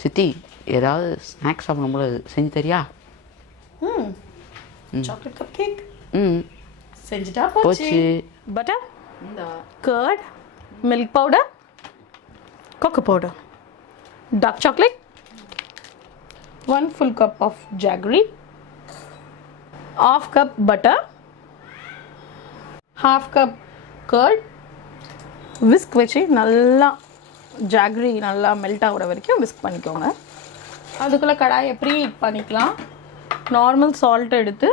சித்தி ஏதாவது ஸ்நாக்ஸ் சாப்பிடும்போது செஞ்சு தரியா? ம். சாக்லேட் கப் கேக் ம். செஞ்சுட்டா போச்சு. Butter curd milk powder cocoa powder. Dark chocolate? One full cup of jaggery. Half cup butter? Half cup curd. Whisk வச்சு நல்லா ஜாகரி நல்லா மெல்ட் ஆகிற வரைக்கும் விஸ்க் பண்ணிக்கோங்க. அதுக்குள்ளே கடாயை ப்ரீ ஹீட் பண்ணிக்கலாம்? நார்மல் சால்ட் எடுத்து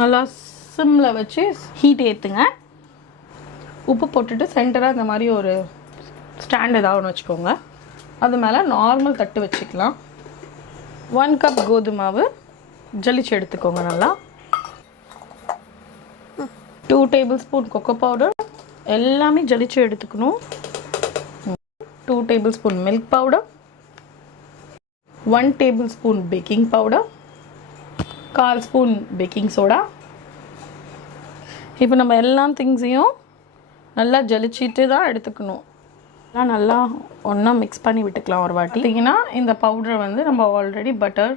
நல்லா சிம்மில் வச்சு ஹீட் ஏற்றுங்க உப்பு போட்டுட்டு சென்டராக இந்த மாதிரி ஒரு ஸ்டாண்ட் ஏதாவது ஒன்று வச்சுக்கோங்க. அது மேலே நார்மல் தட்டு வச்சுக்கலாம். ஒன் கப் கோதுமாவு ஜலிச்சு எடுத்துக்கோங்க நல்லா. Two tablespoon cocoa powder எல்லாமே ஜலிச்சு எடுத்துக்கணும். Two tablespoon milk milk powder one tablespoon baking powder கால் ஸ்பூன் பேக்கிங் சோடா இப்போ நம்ம எல்லா திங்ஸையும் நல்லா ஜலிச்சிட்டு தான் எடுத்துக்கணும். எல்லாம் நல்லா ஒன்றா மிக்ஸ் பண்ணி விட்டுக்கலாம் ஒரு வாட்டி. பார்த்தீங்கன்னா இந்த பவுடரை வந்து நம்ம ஆல்ரெடி பட்டர்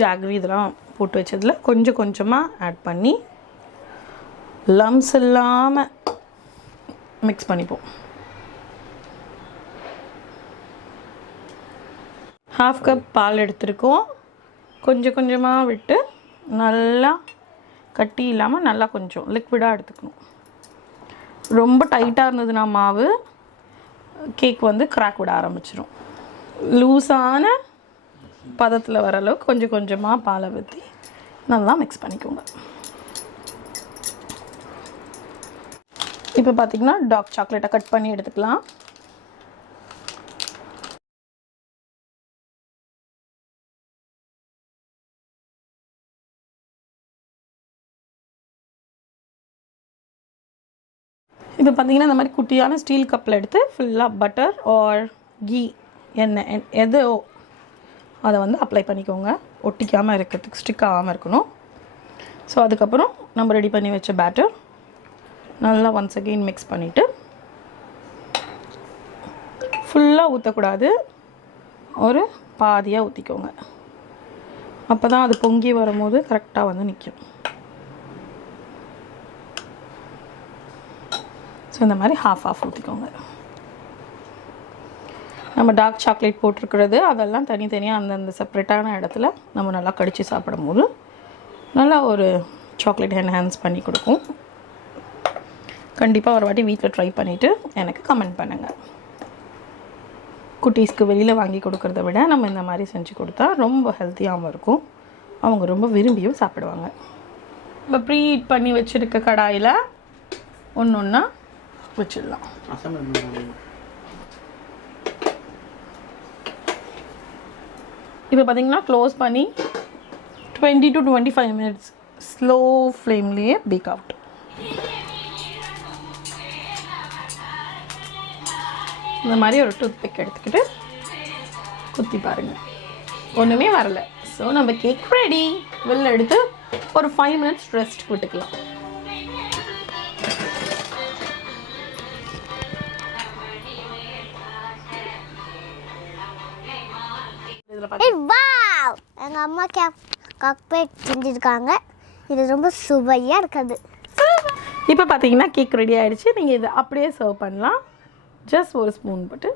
ஜாகரி இதெல்லாம் போட்டு வச்சதில் கொஞ்சம் கொஞ்சமாக ஆட் பண்ணி லம்ஸ் இல்லாமல் மிக்ஸ் பண்ணிப்போம். ஹாஃப் கப் பால் எடுத்திருக்கோம். கொஞ்சம் கொஞ்சமாக விட்டு நல்லா கட்டி இல்லாமல் நல்லா கொஞ்சம் லிக்விடாக எடுத்துக்கணும். ரொம்ப டைட்டாக இருந்ததுன்னா மாவு கேக் வந்து கிராக் விட ஆரம்பிச்சிடும் லூஸான பதத்தில் வர அளவுக்கு கொஞ்சம் கொஞ்சமாக பாலை ஊற்றி நல்லா மிக்ஸ் பண்ணிக்கோங்க. இப்போ பார்த்தீங்கன்னா டார்க் சாக்லேட்டை கட் பண்ணி எடுத்துக்கலாம். இப்போ பார்த்தீங்கன்னா இந்த மாதிரி குட்டியான ஸ்டீல் கப்பில் எடுத்து ஃபுல்லாக பட்டர் ஆர் கீ எண்ணெய் எ- எதோ அதை வந்து அப்ளை பண்ணிக்கோங்க. ஒட்டிக்காமல் இருக்கிறதுக்கு ஸ்டிக் ஆகாமல் இருக்கணும். ஸோ அதுக்கப்புறம் நம்ம ரெடி பண்ணி வச்ச பேட்டர் நல்லா ஒன்ஸ் அகெயின் மிக்ஸ் பண்ணிவிட்டு ஃபுல்லாக ஊற்றக்கூடாது ஒரு பாதியாக ஊற்றிக்கோங்க அப்போ தான் அது பொங்கி வரும்போது கரெக்டாக வந்து நிற்கும் ஸோ இந்த மாதிரி ஹாஃப் ஆஃப் ஊற்றிக்கோங்க நம்ம டார்க் சாக்லேட் போட்டிருக்கிறது அதெல்லாம் தனித்தனியாக அந்தந்த செப்பரேட்டான இடத்துல நம்ம நல்லா கடித்து சாப்பிடும்போது நல்லா ஒரு சாக்லேட் என்ஹான்ஸ் பண்ணி கொடுக்கும். கண்டிப்பாக ஒரு வாட்டி வீட்டில் ட்ரை பண்ணிவிட்டு எனக்கு கமெண்ட் பண்ணுங்கள் குட்டீஸ்க்கு வெளியில் வாங்கி கொடுக்குறத விட நம்ம இந்த மாதிரி செஞ்சு கொடுத்தா ரொம்ப ஹெல்த்தியாகவும் இருக்கும். அவங்க ரொம்ப விரும்பியும் சாப்பிடுவாங்க. இப்போ ப்ரீ ஹீட் பண்ணி வச்சுருக்க கடாயில் ஒன்று ஒன்றா வச்சிடலாம். இப்போ பார்த்தீங்கன்னா க்ளோஸ் பண்ணி twenty to twenty five minutes slow ஃப்ளேம்லேயே பேக் அவுட் இந்த மாதிரி ஒரு டூத் பிக் எடுத்துக்கிட்டு குத்தி பாருங்கள் ஒன்றுமே வரலை. ஸோ நம்ம கேக் ரெடி வெளில எடுத்து ஒரு ஃபைவ் மினிட்ஸ் ரெஸ்ட் விட்டுக்கலாம் பார்த்து ஏய் வாவ்! எங்கள் அம்மா கேப் கப்பேட் செஞ்சுருக்காங்க. இது ரொம்ப சுவையாக இருக்குது. இப்போ பார்த்தீங்கன்னா கேக் ரெடி ஆயிடுச்சு. நீங்கள் இதை அப்படியே சர்வ் பண்ணலாம். ஜஸ்ட் ஒரு ஸ்பூன் போட்டு.